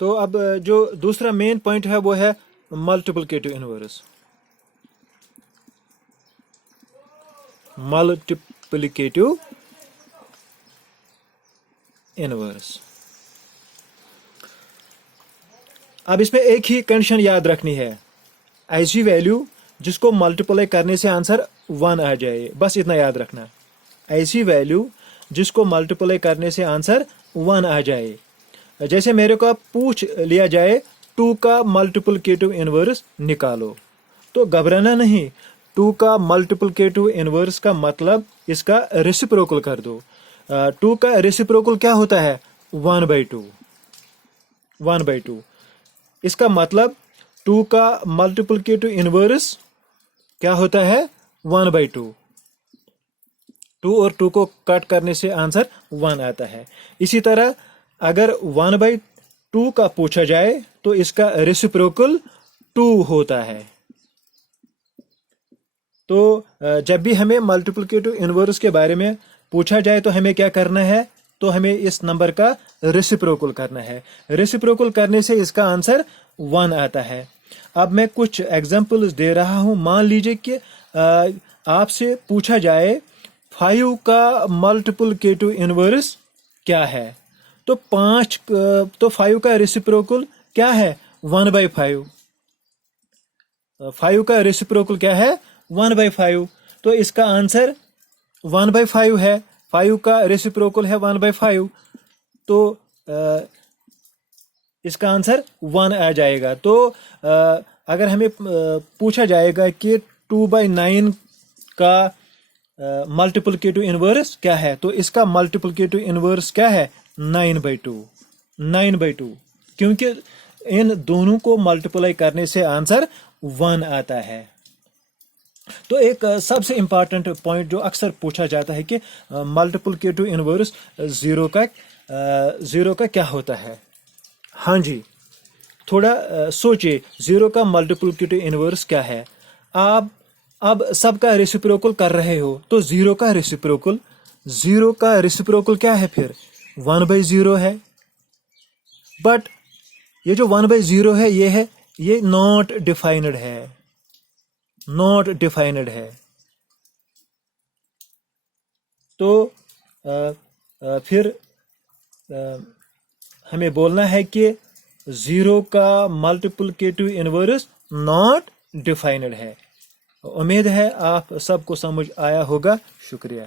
तो अब जो दूसरा मेन पॉइंट है वो है मल्टीप्लिकेटिव इनवर्स। Multiplicative inverse. अब इसमें एक ही कंडीशन याद रखनी है, ऐसी वैल्यू जिसको मल्टीप्लाई करने से आंसर 1 आ जाए, बस इतना याद रखना। ऐसी वैल्यू जिसको मल्टीप्लाई करने से आंसर 1 आ जाए। जैसे मेरे को अब पूछ लिया जाए 2 का मल्टीप्लिकेटिव इनवर्स निकालो, तो घबराना नहीं। 2 का मल्टीप्लिकेटिव इनवर्स का मतलब इसका रेसिप्रोकल कर दो। 2 का रेसिप्रोकल क्या होता है? 1/2। 1/2। इसका मतलब 2 का मल्टीप्लिकेटिव इनवर्स क्या होता है? 1/2। 2 और 2 को कट करने से आंसर 1 आता है। इसी तरह अगर 1/2 का पूछा जाए तो इसका रेसिप्रोकल 2 होता है। तो जब भी हमें मल्टीप्लिकेटिव इनवर्स के बारे में पूछा जाए तो हमें क्या करना है? तो हमें इस नंबर का रेसिप्रोकल करना है। रेसिप्रोकल करने से इसका आंसर 1 आता है। अब मैं कुछ एग्जांपल्स दे रहा हूं। मान लीजिए कि आपसे पूछा जाए 5 का मल्टीप्लिकेटिव इनवर्स क्या है, तो 5 का रेसिप्रोकल क्या है? 1/5। 5 का रेसिप्रोकल क्या है? 1/5। तो इसका आंसर 1/5 है। 5 का रेसिप्रोकल है 1/5, तो इसका आंसर 1 आ जाएगा। तो अगर हमें पूछा जाएगा कि 2/9 का मल्टीप्लिकेटिव इनवर्स क्या है, तो इसका मल्टीप्लिकेटिव इनवर्स क्या है? 9/2। 9/2, क्योंकि इन दोनों को मल्टीप्लाई करने से आंसर 1 आता है। तो एक सबसे इंपॉर्टेंट पॉइंट जो अक्सर पूछा जाता है कि मल्टीप्लिकेटिव इनवर्स जीरो का क्या होता है। हाँ जी, थोड़ा सोचिए, 0 का मल्टीप्लिकेटिव इनवर्स क्या है। आप अब सबका रेसिप्रोकल कर रहे हो, तो 0 का रेसिप्रोकल क्या है फिर? 1/0 है। बट ये जो 1/0 है ये नॉट डिफाइंड है। नॉट डिफाइंड है। तो फिर हमें बोलना है कि 0 का मल्टीप्लिकेटिव इनवर्स नॉट डिफाइंड है। उम्मीद है आप सबको समझ आया होगा। शुक्रिया।